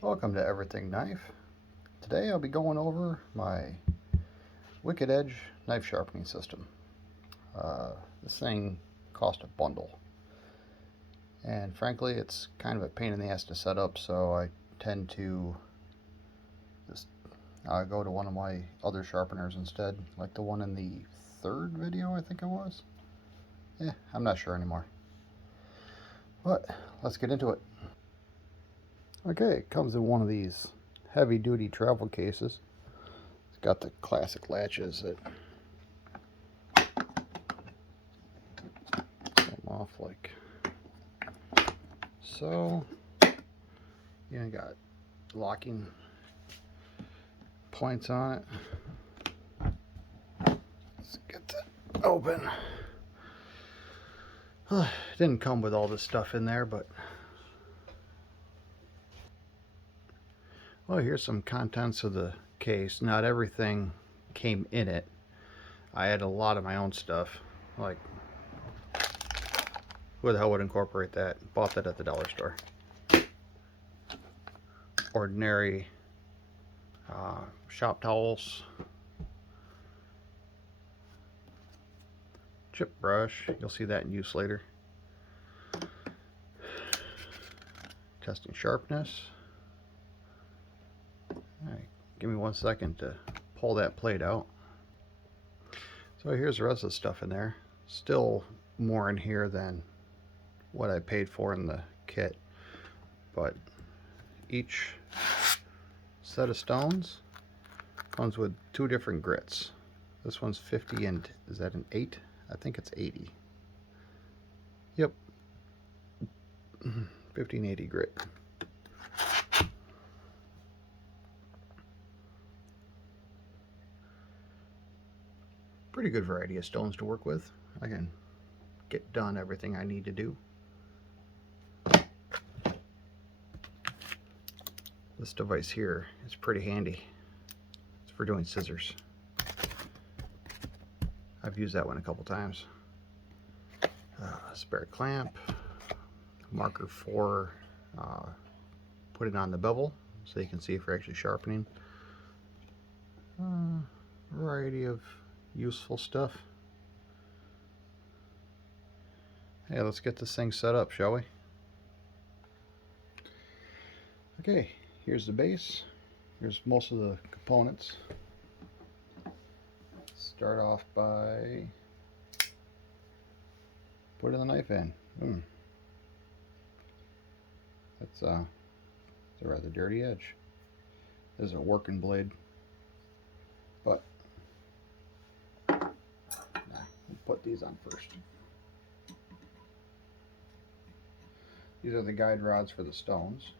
Welcome to Everything Knife. Today I'll be going over my Wicked Edge knife sharpening system. This thing cost a bundle, and frankly it's kind of a pain in the ass to set up, so I tend to just go to one of my other sharpeners instead, like the one in the third video I think it was. I'm not sure anymore. But let's get into it. Okay, it comes in one of these heavy duty travel cases. It's got the classic latches that come off like so. You got locking points on it. Let's get that open. It didn't come with all this stuff in there, but well, here's some contents of the case. Not everything came in it. I had a lot of my own stuff. Like, who the hell would incorporate that? Bought that at the dollar store. Ordinary shop towels, chip brush. You'll see that in use later. Testing sharpness. Alright, give me 1 second to pull that plate out. So here's the rest of the stuff in there. Still more in here than what I paid for in the kit, but each set of stones comes with 2 different grits. This one's 50 and is that an 8? I think it's 80. Yep. 1580 grit. Pretty good variety of stones to work with. I can get done everything I need to do. This device here is pretty handy. It's for doing scissors. I've used that one a couple times. Spare clamp, marker for putting on the bevel so you can see if you're actually sharpening. Variety of useful stuff. Hey, let's get this thing set up, shall we? Okay, here's the base. Here's most of the components. Start off by putting the knife in. That's a rather dirty edge. This is a working blade, but we'll put these on first. These are the guide rods for the stones.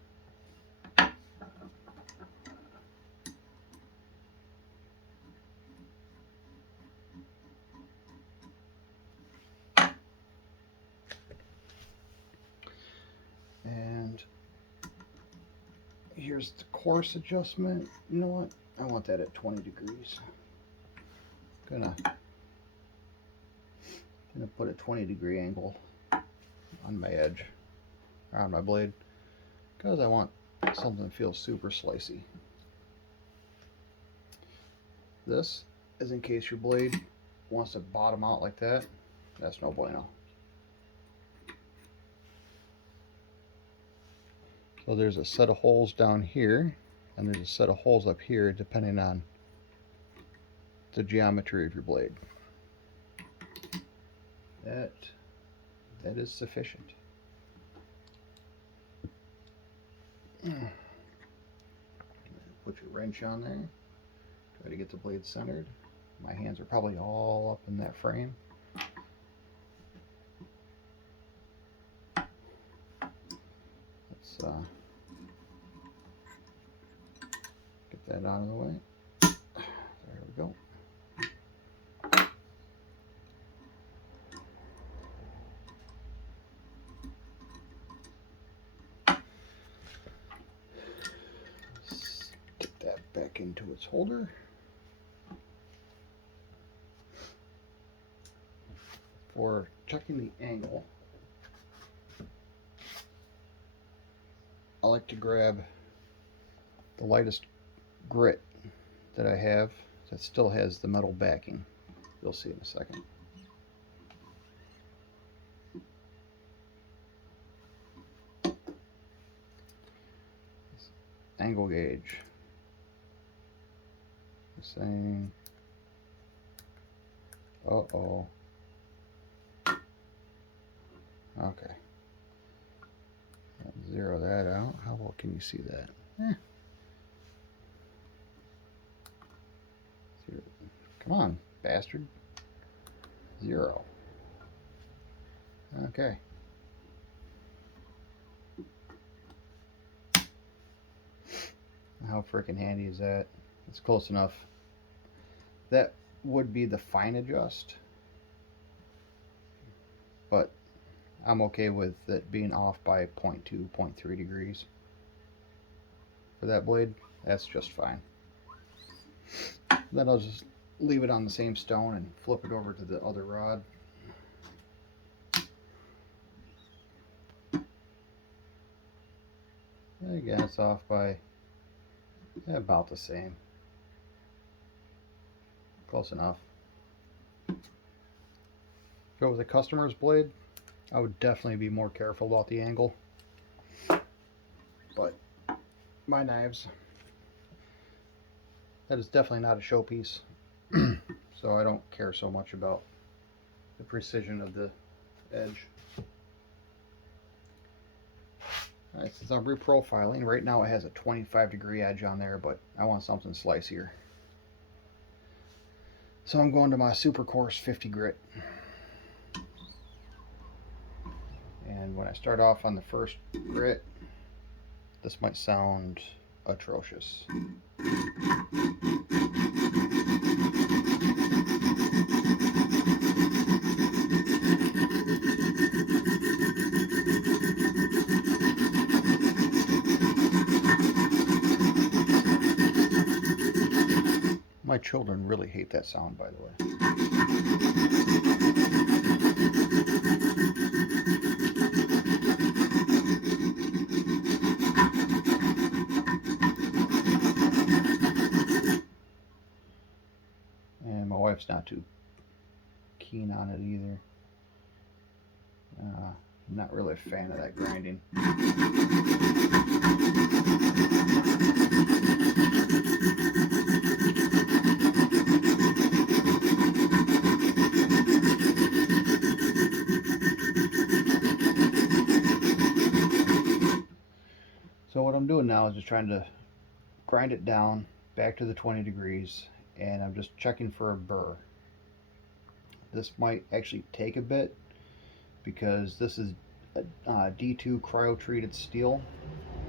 And here's the course adjustment. You know what? I want that at 20 degrees. Gonna put a 20-degree angle on my edge, or on my blade, because I want something that feels super slicey. This is in case your blade wants to bottom out like that. That's no bueno. So there's a set of holes down here, and there's a set of holes up here depending on the geometry of your blade. That is sufficient. Put your wrench on there. Try to get the blade centered. My hands are probably all up in that frame. Let's get that out of the way. There we go. Get that back into its holder. For checking the angle, I like to grab the lightest grit that I have that still has the metal backing. You'll see in a second. Angle gauge. The same. Uh-oh. Okay. Zero that out. How well can you see that? Zero. Come on, bastard. Zero. Okay. How freaking handy is that? It's close enough. That would be the fine adjust, but I'm okay with it being off by 0.2, 0.3 degrees. For that blade, that's just fine. Then I'll just leave it on the same stone and flip it over to the other rod. And again, it's off by about the same. Close enough. Go with a customer's blade, I would definitely be more careful about the angle. But my knives, that is definitely not a showpiece. So I don't care so much about the precision of the edge. Alright, since I'm reprofiling, right now it has a 25-degree edge on there, but I want something slicier. So I'm going to my super coarse 50 grit. And when I start off on the first grit, this might sound atrocious. My children really hate that sound, by the way. And my wife's not too keen on it either. I'm not really a fan of that grinding. So what I'm doing now is just trying to grind it down back to the 20 degrees, and I'm just checking for a burr. This might actually take a bit because this is a D2 cryo treated steel,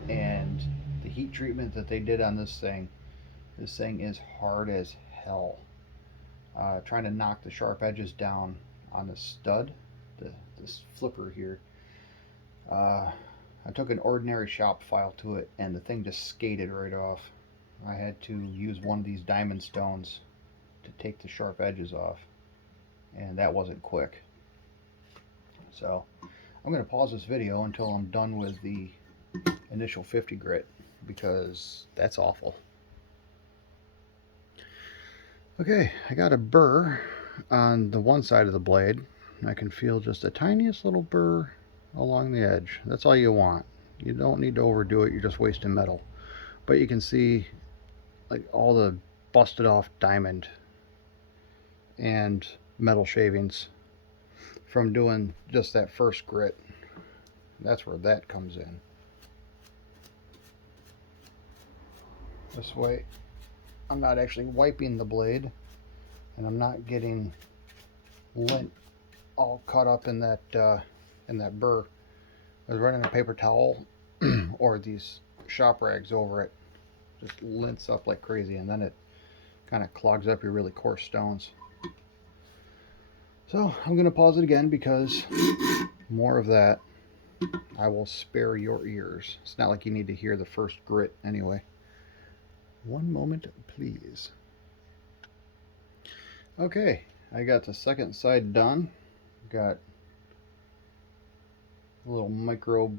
and the heat treatment that they did on this thing is hard as hell. Trying to knock the sharp edges down on the stud, this flipper here. I took an ordinary shop file to it and the thing just skated right off. I had to use one of these diamond stones to take the sharp edges off, and that wasn't quick. So I'm going to pause this video until I'm done with the initial 50 grit, because that's awful. Okay, I got a burr on the one side of the blade. I can feel just the tiniest little burr along the edge. That's all you want. You don't need to overdo it, you're just wasting metal. But you can see like all the busted off diamond and metal shavings from doing just that first grit. That's where that comes in. This way I'm not actually wiping the blade, and I'm not getting lint all caught up in that burr. I was running a paper towel or these shop rags over it, just lints up like crazy, and then it kind of clogs up your really coarse stones. So I'm going to pause it again because more of that. I will spare your ears. It's not like you need to hear the first grit anyway. One moment, please. Okay, I got the second side done. Got a little micro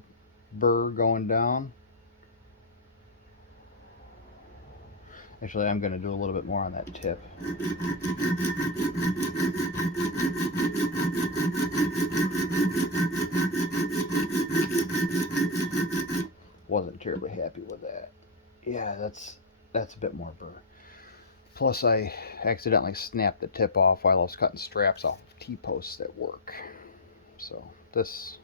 burr going down. Actually, I'm going to do a little bit more on that tip. Wasn't terribly happy with that. Yeah, that's a bit more burr. Plus, I accidentally snapped the tip off while I was cutting straps off of T-posts at work. So this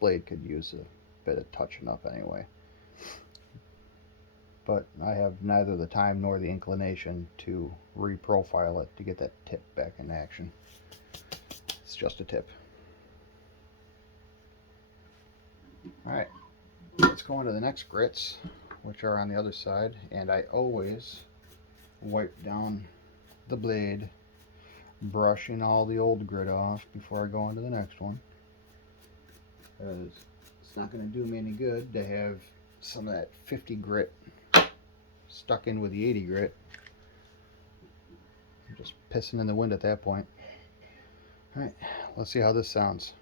blade could use a bit of touching up anyway. But I have neither the time nor the inclination to reprofile it to get that tip back in action. It's just a tip. Alright, let's go on to the next grits, which are on the other side, and I always wipe down the blade, brushing all the old grit off before I go on to the next one, because it's not going to do me any good to have some of that 50 grit stuck in with the 80 grit. I'm just pissing in the wind at that point. Alright, let's see how this sounds.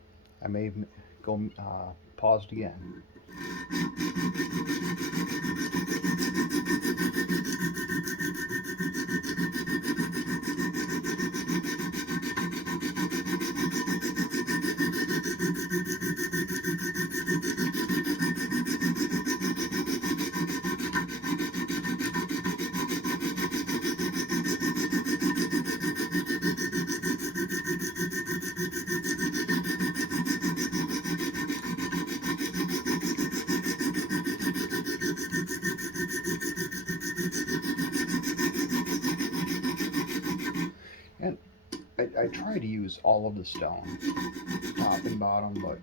I may go paused again. And I try to use all of the stone, top and bottom, but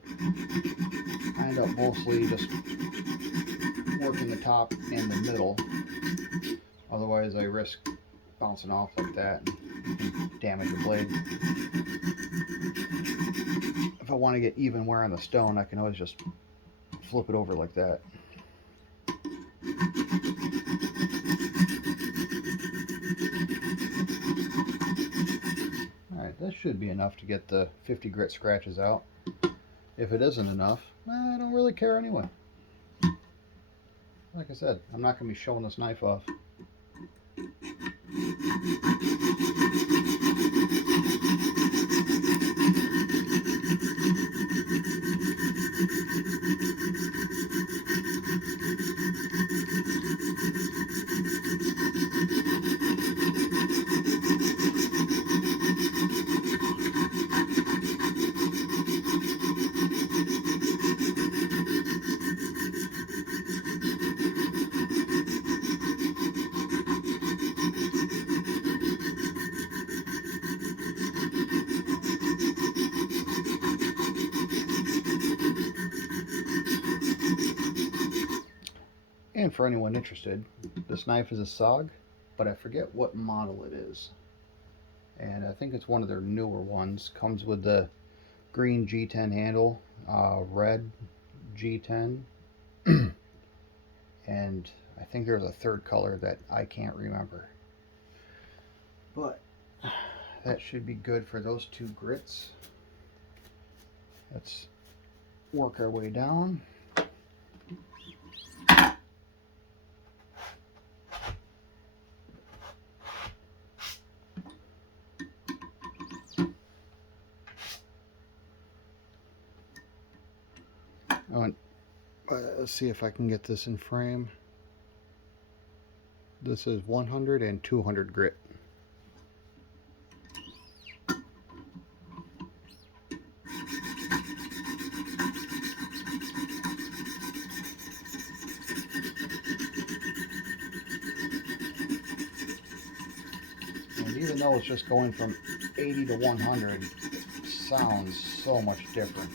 I end up mostly just working the top and the middle. Otherwise, I risk bouncing off like that and damage the blade. If I want to get even wear on the stone, I can always just flip it over like that. Alright, that should be enough to get the 50 grit scratches out. If it isn't enough, I don't really care anyway. Like I said, I'm not going to be showing this knife off. And for anyone interested, this knife is a SOG, but I forget what model it is. And I think it's one of their newer ones. Comes with the green G10 handle, red G10, and I think there's a third color that I can't remember. But that should be good for those two grits. Let's work our way down. Let's see if I can get this in frame. This is 100 and 200 grit. And even though it's just going from 80 to 100, it sounds so much different.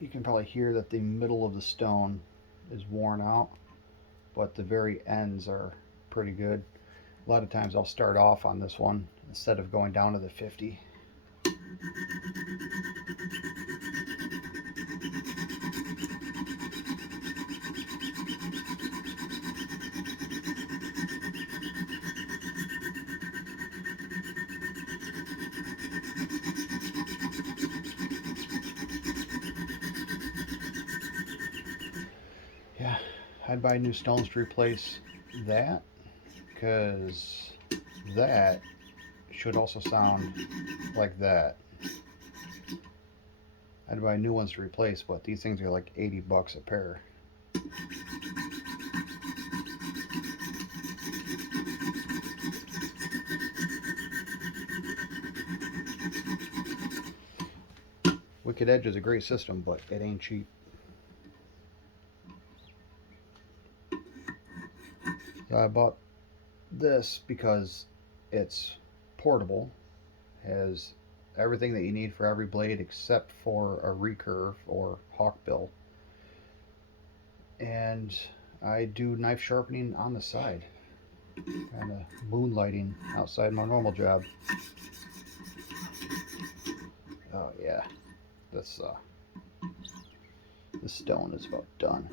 You can probably hear that the middle of the stone is worn out, but the very ends are pretty good. A lot of times I'll start off on this one instead of going down to the 50. I'd buy new stones to replace that, because that should also sound like that. I'd buy new ones to replace, but these things are like 80 bucks a pair. Wicked Edge is a great system, but it ain't cheap. So I bought this because it's portable, has everything that you need for every blade except for a recurve or hawkbill, and I do knife sharpening on the side, kind of moonlighting outside my normal job. Oh yeah, this stone is about done.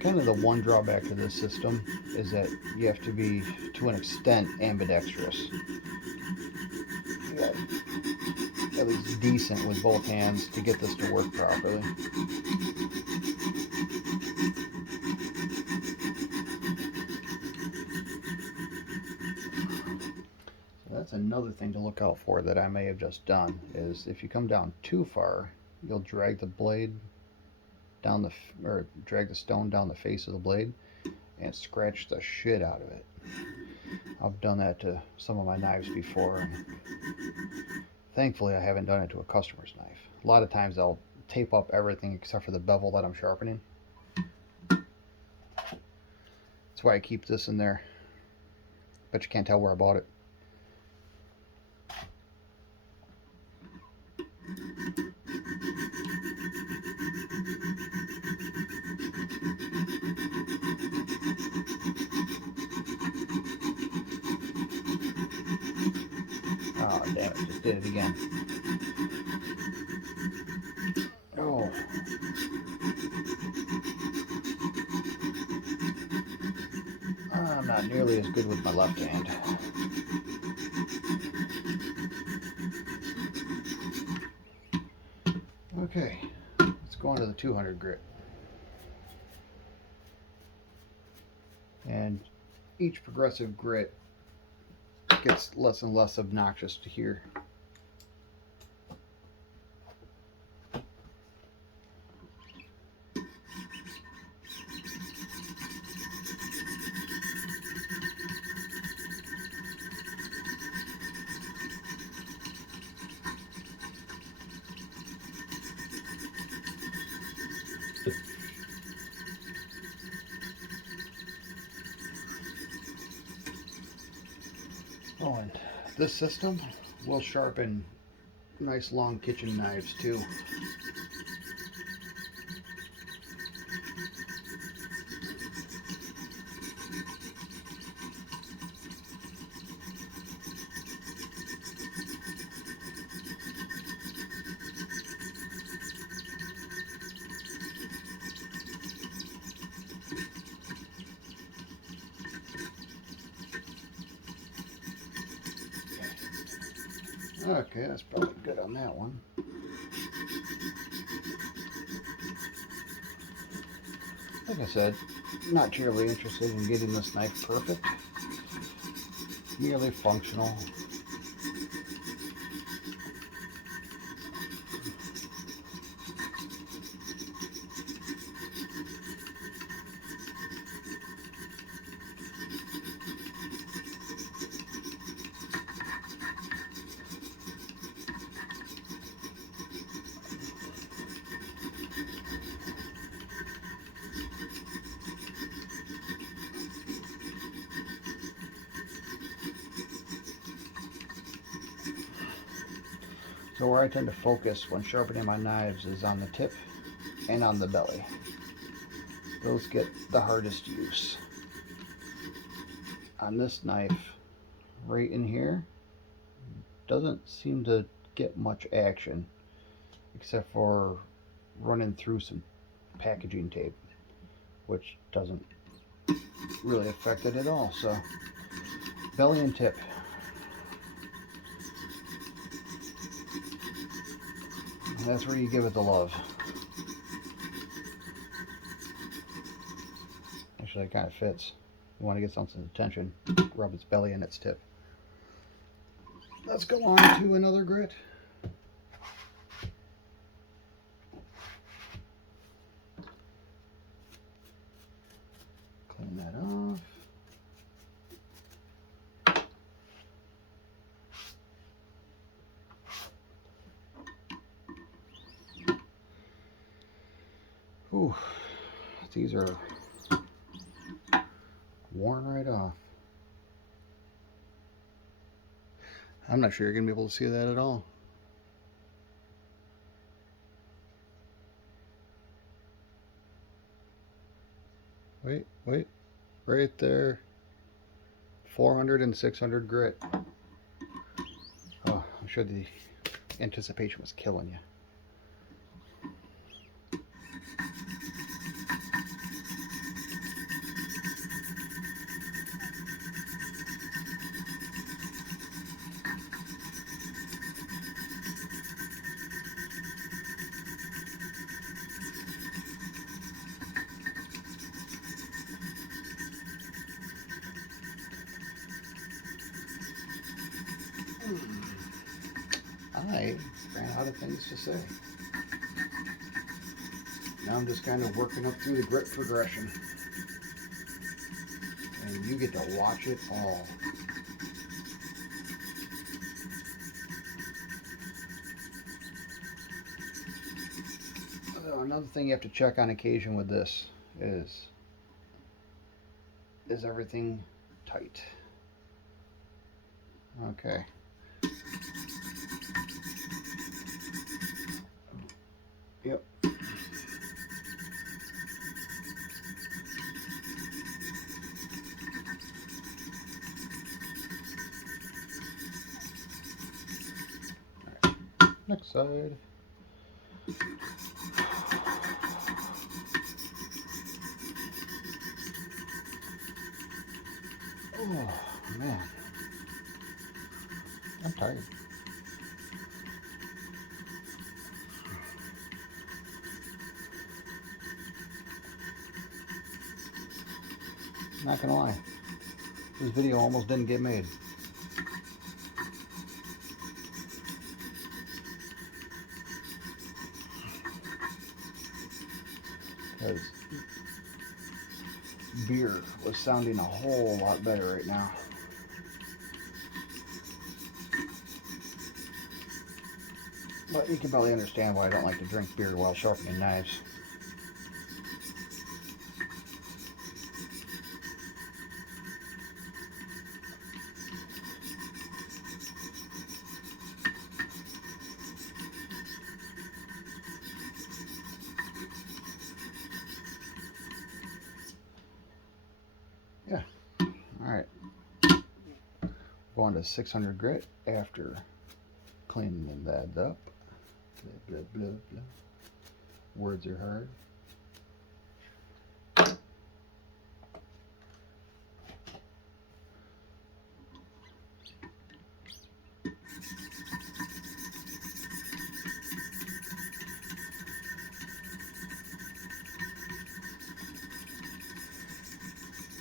Kind of the one drawback to this system is that you have to be, to an extent, ambidextrous. You got at least decent with both hands to get this to work properly. So that's another thing to look out for that I may have just done, is if you come down too far, you'll drag the blade down the, or drag the stone down the face of the blade and scratch the shit out of it. I've done that to some of my knives before, and thankfully I haven't done it to a customer's knife. A lot of times I'll tape up everything except for the bevel that I'm sharpening. That's why I keep this in there. Bet you can't tell where I bought it. Oh, damn it, just did it again. Oh. I'm not nearly as good with my left hand. Okay, let's go on to the 200 grit. And each progressive grit gets less and less obnoxious to hear. Oh, and this system will sharpen nice long kitchen knives too. Okay, that's probably good on that one. Like I said, not terribly interested in getting this knife perfect. Merely functional. So where I tend to focus when sharpening my knives is on the tip and on the belly. Those get the hardest use. On this knife, right in here, doesn't seem to get much action except for running through some packaging tape, which doesn't really affect it at all. So belly and tip. That's where you give it the love. Actually, it kind of fits. You want to get something's attention, rub its belly and its tip. Let's go on to another grit. Clean that off. Ooh, these are worn right off. I'm not sure you're going to be able to see that at all. Wait, right there. 400 and 600 grit. Oh, I'm sure the anticipation was killing you. I ran out of things to say. Now I'm just kind of working up through the grit progression. And you get to watch it all. So another thing you have to check on occasion with this is everything tight? Okay. Yep. Next side. Oh, man. I'm tired. Not gonna lie. This video almost didn't get made. Because beer was sounding a whole lot better right now. But you can probably understand why I don't like to drink beer while sharpening knives. Yeah. Alright. Going to 600 grit after cleaning that up. Blah, blah, blah, blah. Words are hard.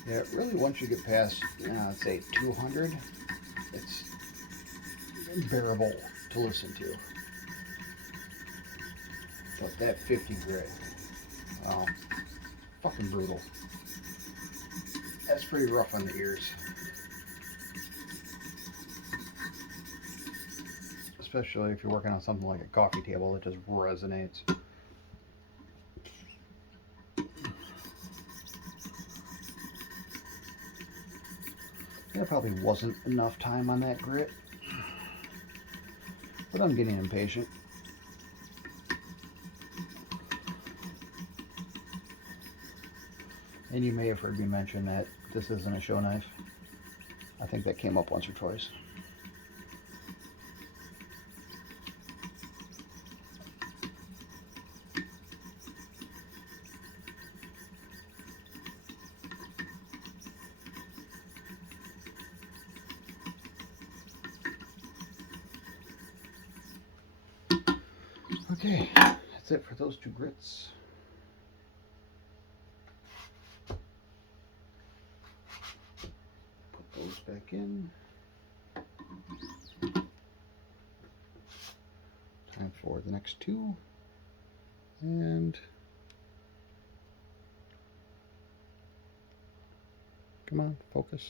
Yeah, really once you get past, let's say 200, it's bearable to listen to. But that 50 grit, well, fucking brutal. That's pretty rough on the ears. Especially if you're working on something like a coffee table that just resonates. There probably wasn't enough time on that grit, but I'm getting impatient. And you may have heard me mention that this isn't a show knife. I think that came up once or twice. Okay, that's it for those two grits. Put those back in. Time for the next two. And come on, focus.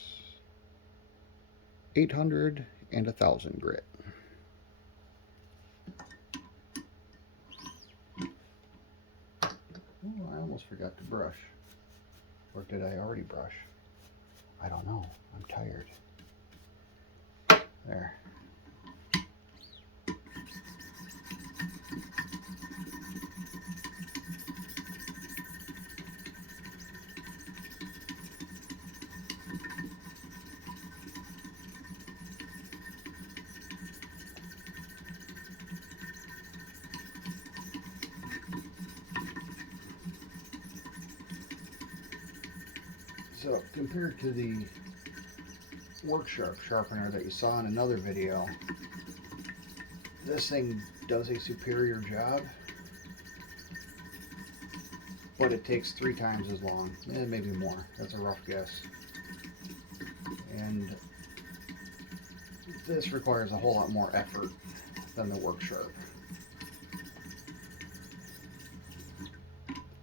800 and 1,000 grit. Oh, I almost forgot to brush. Or did I already brush? I don't know. I'm tired. There. So compared to the Work Sharp sharpener that you saw in another video, this thing does a superior job, but it takes 3 times as long, maybe more. That's a rough guess. And this requires a whole lot more effort than the Work Sharp.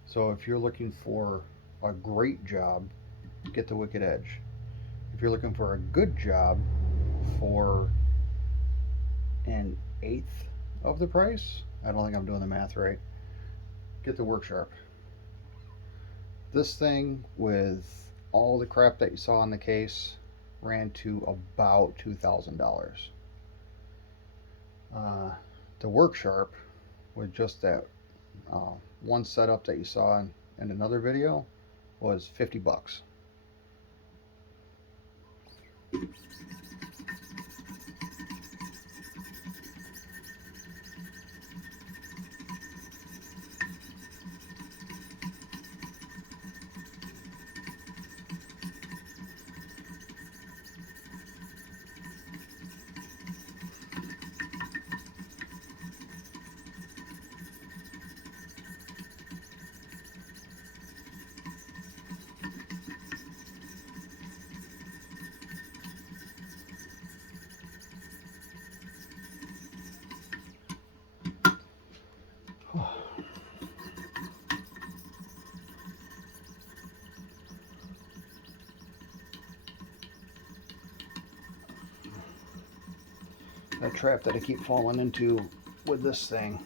So if you're looking for a great job, get the Wicked Edge. If you're looking for a good job for an eighth of the price, I don't think I'm doing the math right, get the Work Sharp. This thing, with all the crap that you saw in the case, ran to about $2,000. The Work Sharp, with just that one setup that you saw in another video, was 50 bucks. The trap that I keep falling into with this thing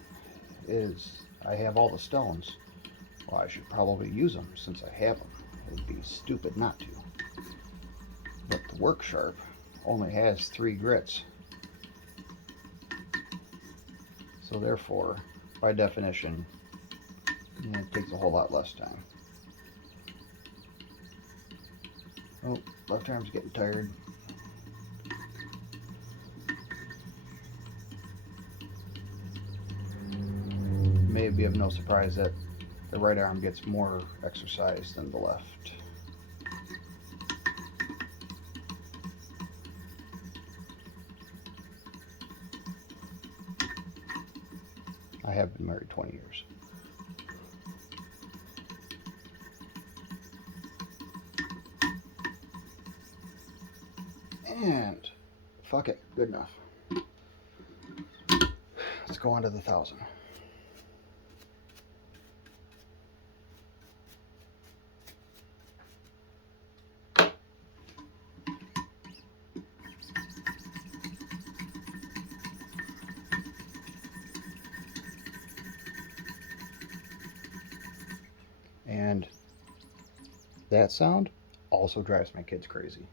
is I have all the stones. Well, I should probably use them since I have them. It'd be stupid not to. But the Work Sharp only has 3 grits. So therefore, by definition, it takes a whole lot less time. Oh, left arm's getting tired. May be of no surprise that the right arm gets more exercise than the left. I have been married 20 years. And fuck it, good enough. Let's go on to the 1,000. And that sound also drives my kids crazy.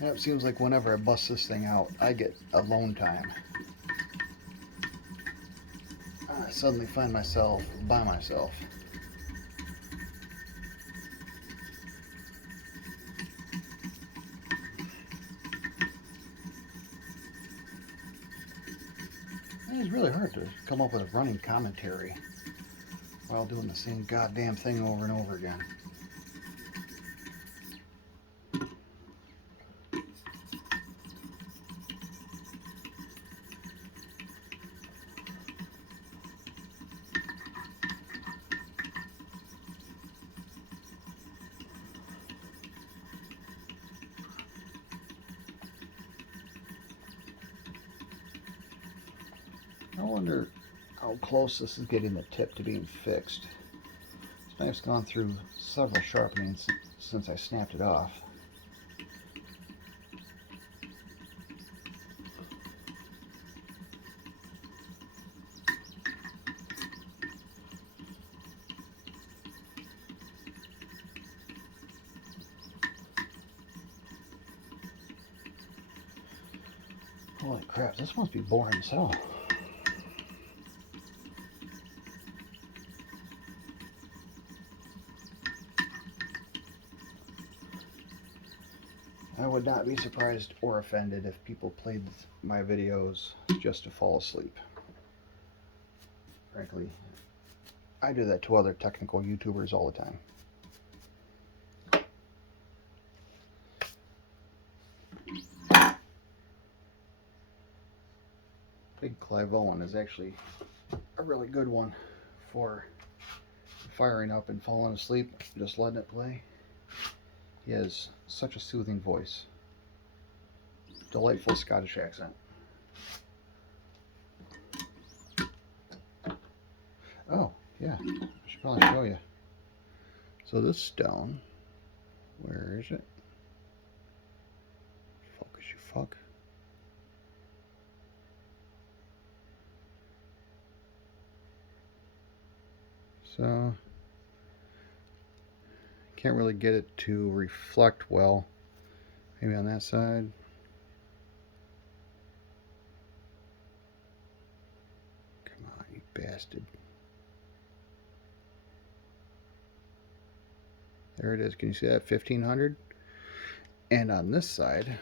And it seems like whenever I bust this thing out, I get alone time. I suddenly find myself by myself. It's really hard to come up with a running commentary while doing the same goddamn thing over and over again. I wonder how close this is getting the tip to being fixed. This knife's gone through several sharpenings since I snapped it off. Holy crap, this must be boring as hell. I would not be surprised or offended if people played my videos just to fall asleep. Frankly, I do that to other technical YouTubers all the time. Big Clive Owen is actually a really good one for firing up and falling asleep, just letting it play. He has such a soothing voice. Delightful Scottish accent. Oh, yeah, I should probably show you. So this stone, where is it? Focus, you fuck. So, can't really get it to reflect well. Maybe on that side. Come on, you bastard. There it is. Can you see that? 1500. And on this side,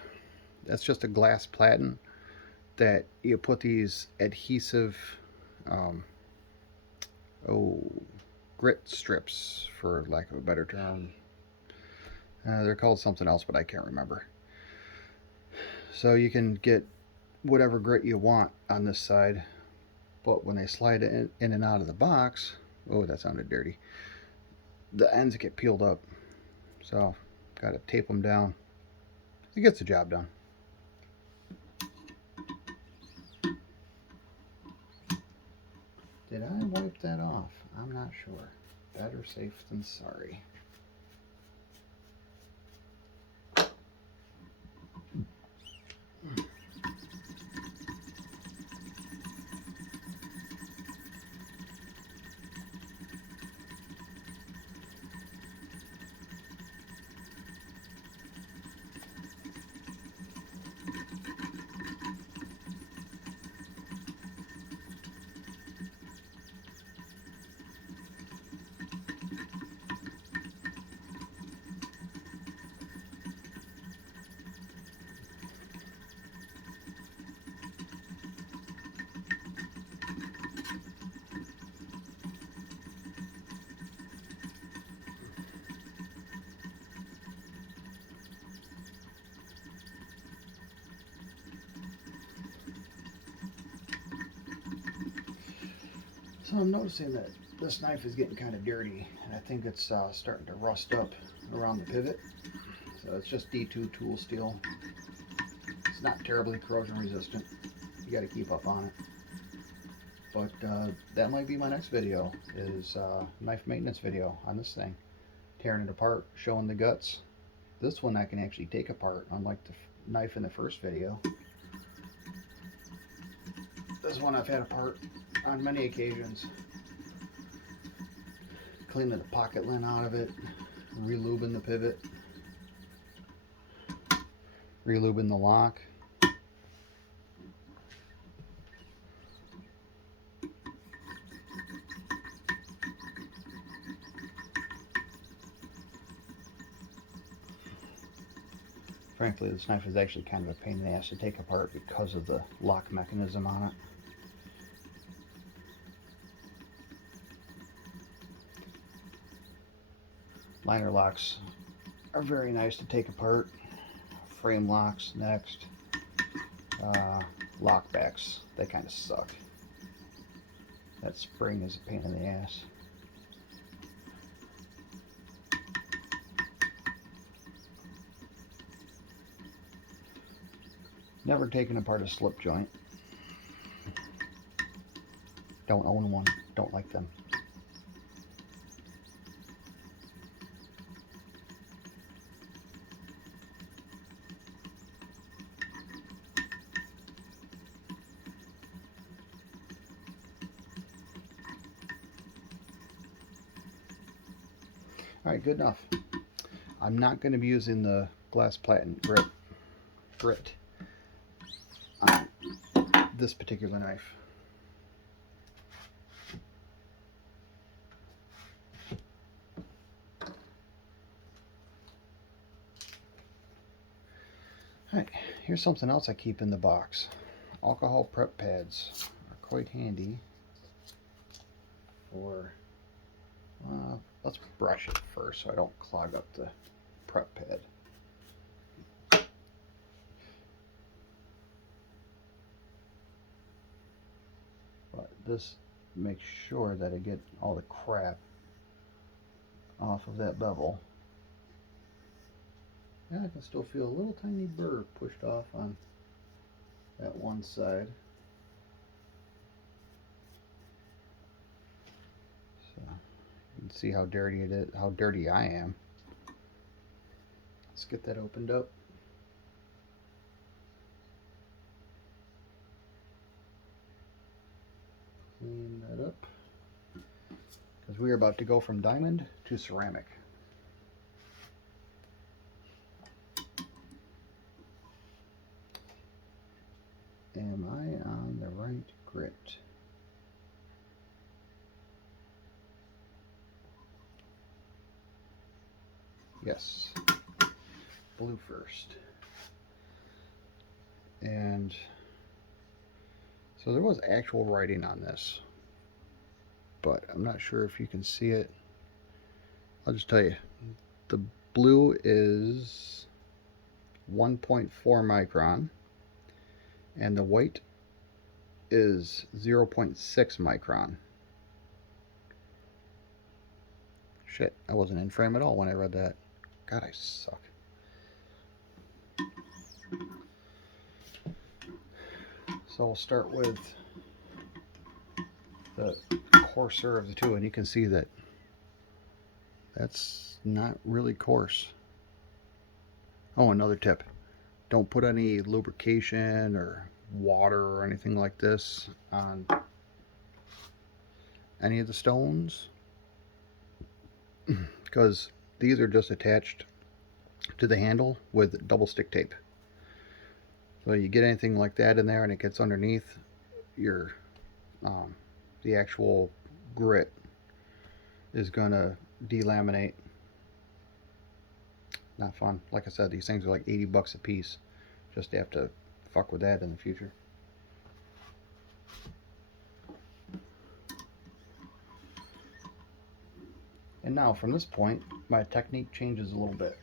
that's just a glass platen that you put these adhesive grit strips, for lack of a better term. They're called something else, but I can't remember. So you can get whatever grit you want on this side, but when they slide in and out of the box, oh, that sounded dirty, the ends get peeled up. So got to tape them down. It gets the job done. Did I wipe that off? I'm not sure. Better safe than sorry. So I'm noticing that this knife is getting kind of dirty, and I think it's starting to rust up around the pivot. So it's just D2 tool steel. It's not terribly corrosion resistant. You got to keep up on it. But that might be my next video, is knife maintenance video on this thing. Tearing it apart, showing the guts. This one I can actually take apart, unlike the knife in the first video. This one I've had apart on many occasions. Cleaning the pocket lint out of it, relubing the pivot, relubing the lock. Frankly, this knife is actually kind of a pain in the ass to take apart because of the lock mechanism on it. Liner locks are very nice to take apart. Frame locks next. Lock backs, they kind of suck. That spring is a pain in the ass. Never taken apart a slip joint. Don't own one. Don't like them. Alright, good enough. I'm not going to be using the glass platinum grit on this particular knife. Alright, here's something else I keep in the box. Alcohol prep pads are quite handy for, let's brush it first so I don't clog up the prep pad. But this makes sure that I get all the crap off of that bevel. Yeah, I can still feel a little tiny burr pushed off on that one side. So you can see how dirty it is, how dirty I am. Let's get that opened up. Clean that up. Because we are about to go from diamond to ceramic. Am I on the right grit? Yes. Blue first. And so there was actual writing on this, but I'm not sure if you can see it. I'll just tell you, the blue is 1.4 micron and the white is 0.6 micron. Shit, I wasn't in frame at all when I read that. God, I suck. So we'll start with the coarser of the two, and you can see that that's not really coarse. Oh, another tip. Don't put any lubrication or water or anything like this on any of the stones, because these are just attached to the handle with double stick tape. So you get anything like that in there and it gets underneath your the actual grit is gonna delaminate. Not fun. Like I said, these things are like 80 bucks a piece. Just have to fuck with that in the future. And now from this point, my technique changes a little bit.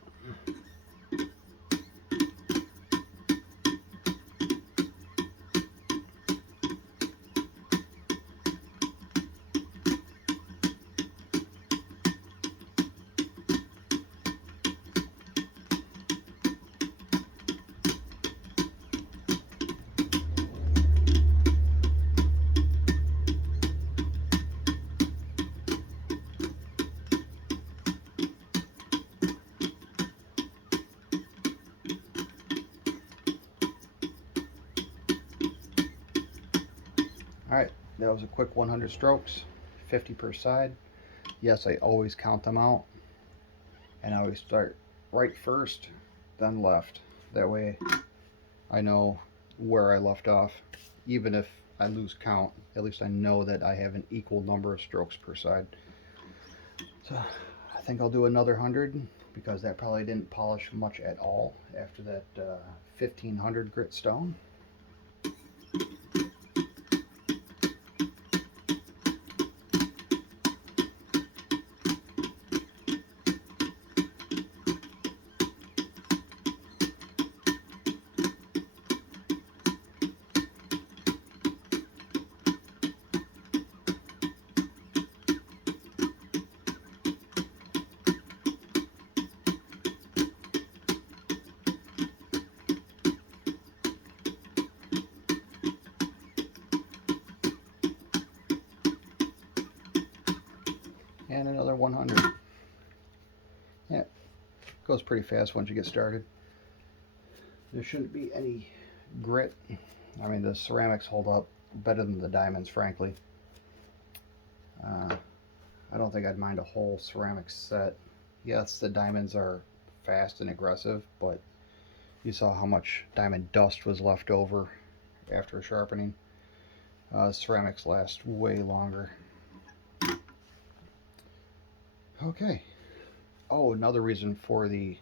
Alright, that was a quick 100 strokes, 50 per side. Yes, I always count them out, and I always start right first, then left. That way I know where I left off. Even if I lose count, at least I know that I have an equal number of strokes per side. So I think I'll do another 100, because that probably didn't polish much at all after that 1500 grit stone. and another 100. Yeah, it goes pretty fast once you get started. There shouldn't be any grit. I mean, the ceramics hold up better than the diamonds, frankly. I don't think I'd mind a whole ceramic set. Yes, the diamonds are fast and aggressive, but you saw how much diamond dust was left over after sharpening. Ceramics last way longer. Okay. Oh, another reason for the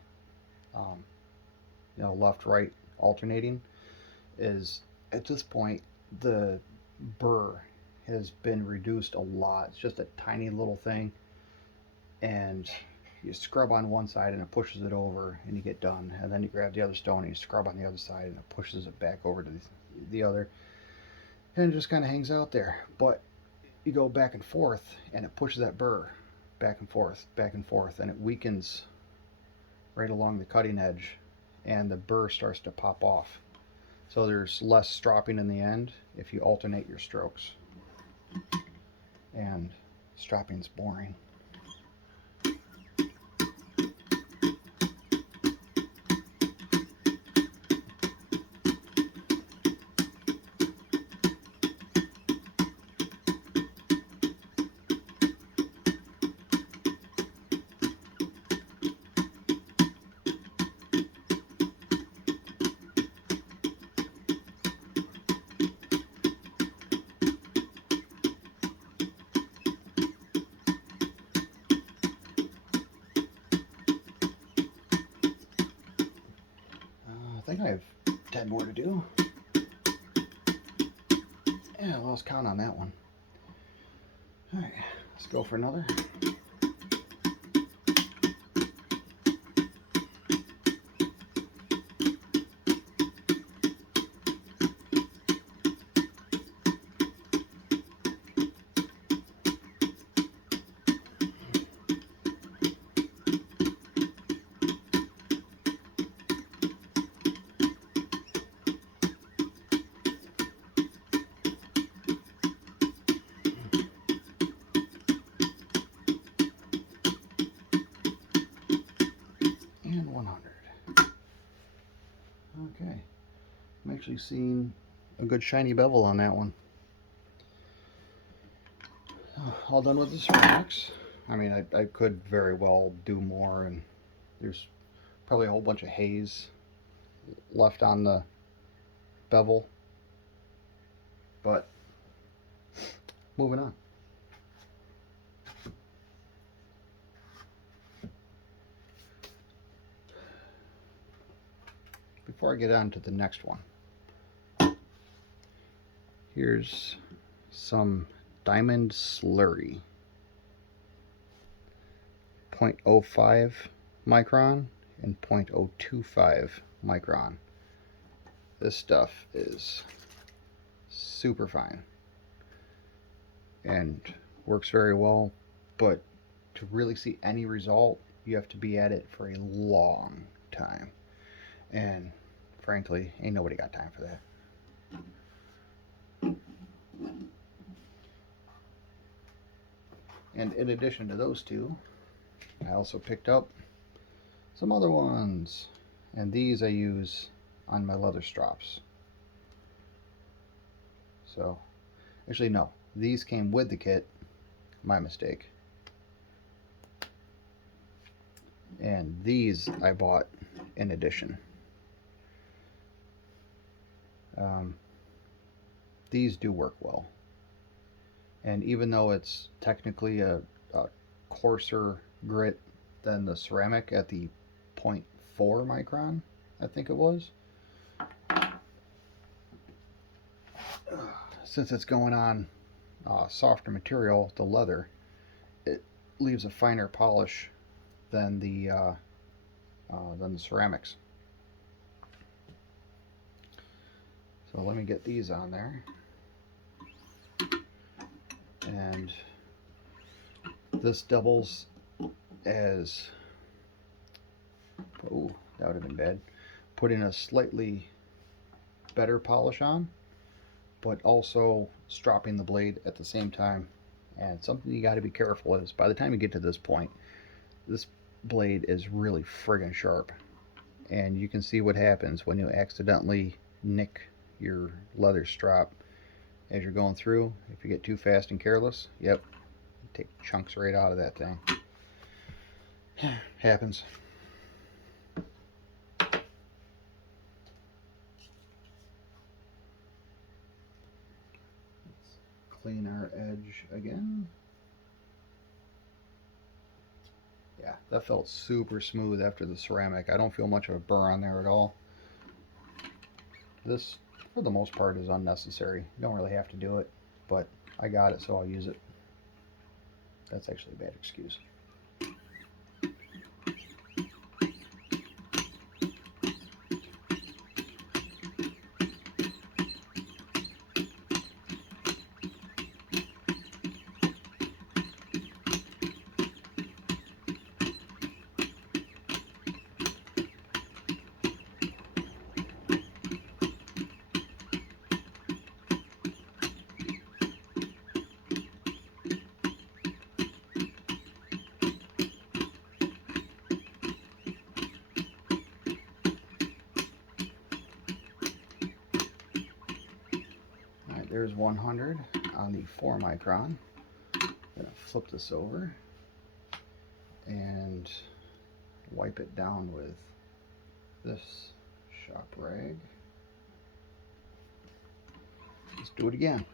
left-right alternating is at this point the burr has been reduced a lot. It's just a tiny little thing, and you scrub on one side and it pushes it over and you get done, and then you grab the other stone and you scrub on the other side and it pushes it back over to the other, and it just kind of hangs out there. But you go back and forth and it pushes that burr back and forth, and it weakens right along the cutting edge, and the burr starts to pop off. So there's less stropping in the end if you alternate your strokes. And stropping's boring. I think I have 10 more to do. Yeah, I lost count on that one. Alright, let's go for another. And 100. Okay, I'm actually seeing a good shiny bevel on that one. All done with the ceramics. I mean, I could very well do more, and there's probably a whole bunch of haze left on the bevel, but moving on. Before I get on to the next one, here's some diamond slurry. 0.05 micron and 0.025 micron. This stuff is super fine and works very well, but to really see any result, you have to be at it for a long time, and frankly, ain't nobody got time for that. And in addition to those two, I also picked up some other ones, and these I use on my leather strops. So, actually no, these came with the kit, my mistake. And these I bought in addition. These do work well. And even though it's technically a coarser grit than the ceramic at the 0.4 micron, I think it was, since it's going on softer material, the leather, it leaves a finer polish than the ceramics. So let me get these on there. And this doubles as, oh, that would have been bad, putting a slightly better polish on, but also stropping the blade at the same time And something you got to be careful is by the time you get to this point, this blade is really friggin' sharp. And you can see what happens when you accidentally nick your leather strap as you're going through. If you get too fast and careless, yep, take chunks right out of that thing. Happens. Let's clean our edge again. Yeah, that felt super smooth after the ceramic. I don't feel much of a burr on there at all. This, for the most part, is unnecessary. You don't really have to do it, but I got it, so I'll use it. That's actually a bad excuse. Alright, there's 100 on the 4 micron. I'm going to flip this over and wipe it down with this shop rag. Let's do it again.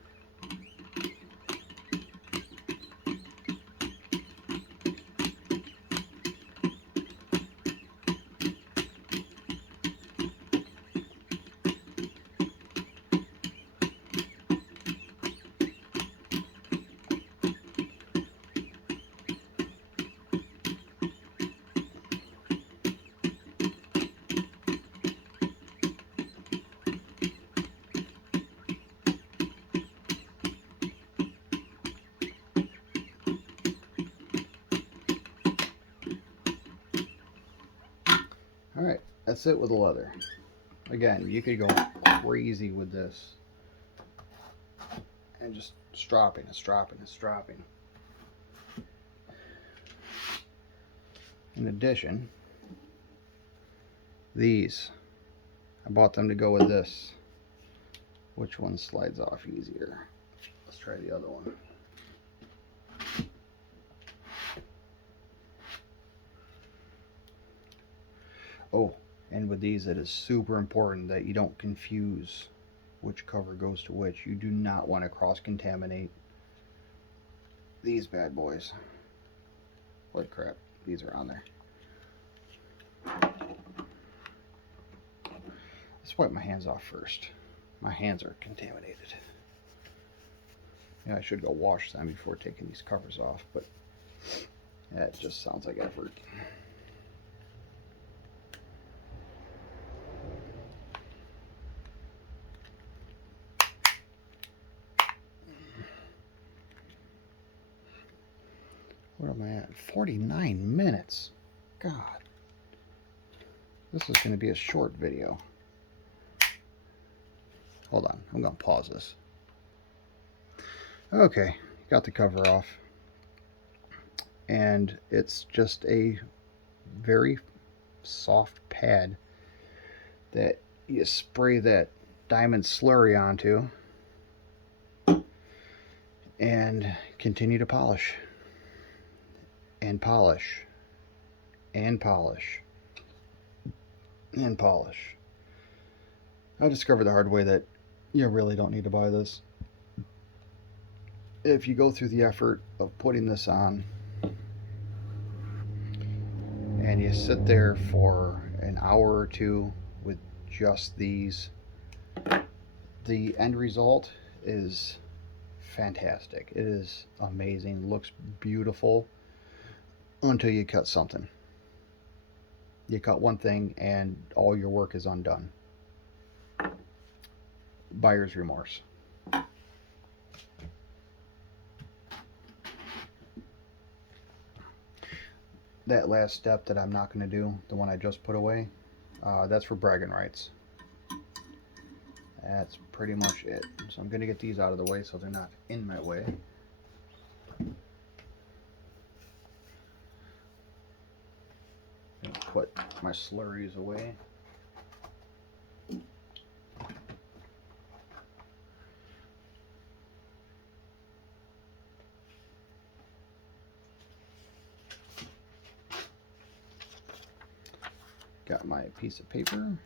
Alright, that's it with the leather. Again, you could go crazy with this. And just stropping and stropping and stropping. In addition, these, I bought them to go with this. Which one slides off easier? Let's try the other one. Oh, and with these, it is super important that you don't confuse which cover goes to which. You do not want to cross-contaminate these bad boys. What crap, these are on there. Let's wipe my hands off first. My hands are contaminated. Yeah, I should go wash them before taking these covers off, but that just sounds like effort. Where am I at? 49 minutes. God. This is going to be a short video. Hold on. I'm going to pause this. Okay. Got the cover off. And it's just a very soft pad that you spray that diamond slurry onto and continue to polish. And polish, and polish, and polish. I discovered the hard way that you really don't need to buy this. If you go through the effort of putting this on and you sit there for an hour or two with just these, the end result is fantastic. It is amazing, looks beautiful. Until you cut something. You cut one thing and all your work is undone. Buyer's remorse. That last step that I'm not going to do, the one I just put away, that's for bragging rights. That's pretty much it. So I'm going to get these out of the way so they're not in my way. Put my slurries away. Got my piece of paper.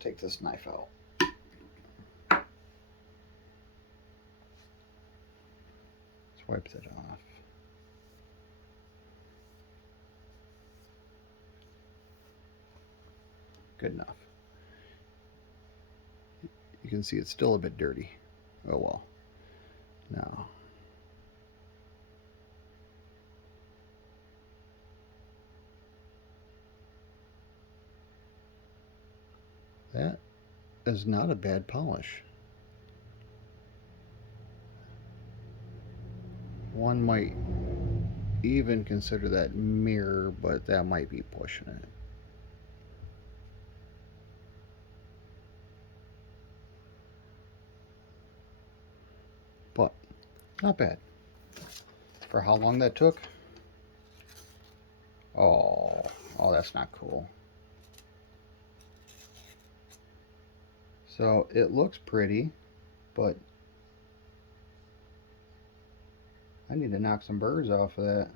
Take this knife out. Let's wipe that off. Good enough. You can see it's still a bit dirty. Oh well. Now, that is not a bad polish. One might even consider that mirror, but that might be pushing it. But not bad. For how long that took? Oh, that's not cool. So it looks pretty, but I need to knock some burrs off of that.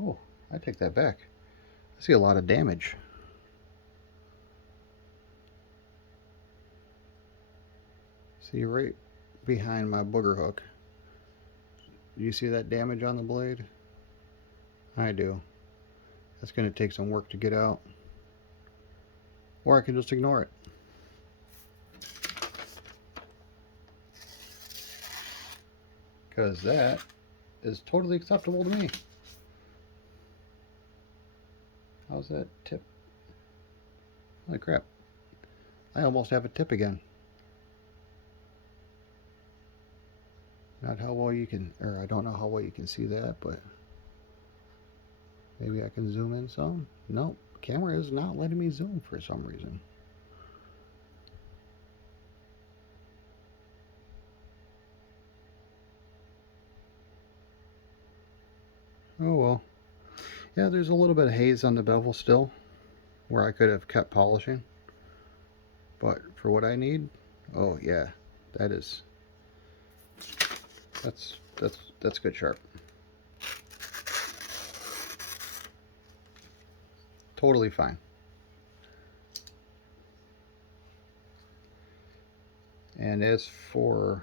Oh, I take that back. I see a lot of damage. See right behind my booger hook. Do you see that damage on the blade? I do. That's going to take some work to get out. Or I can just ignore it. Because that is totally acceptable to me. How's that tip? Holy crap. I almost have a tip again. Not how well you can, or I don't know how well you can see that, but maybe I can zoom in some. Nope, camera is not letting me zoom for some reason. Oh well. Yeah, there's a little bit of haze on the bevel still, where I could have kept polishing. But for what I need, oh yeah, that's good sharp. Totally fine. And as for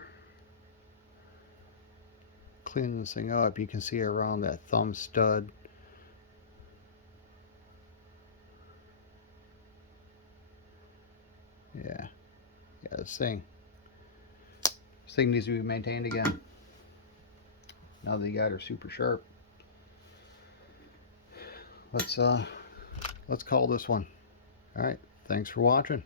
cleaning this thing up, you can see around that thumb stud. Yeah, this thing needs to be maintained again. Now that you got her super sharp, let's call this one. All right, thanks for watching.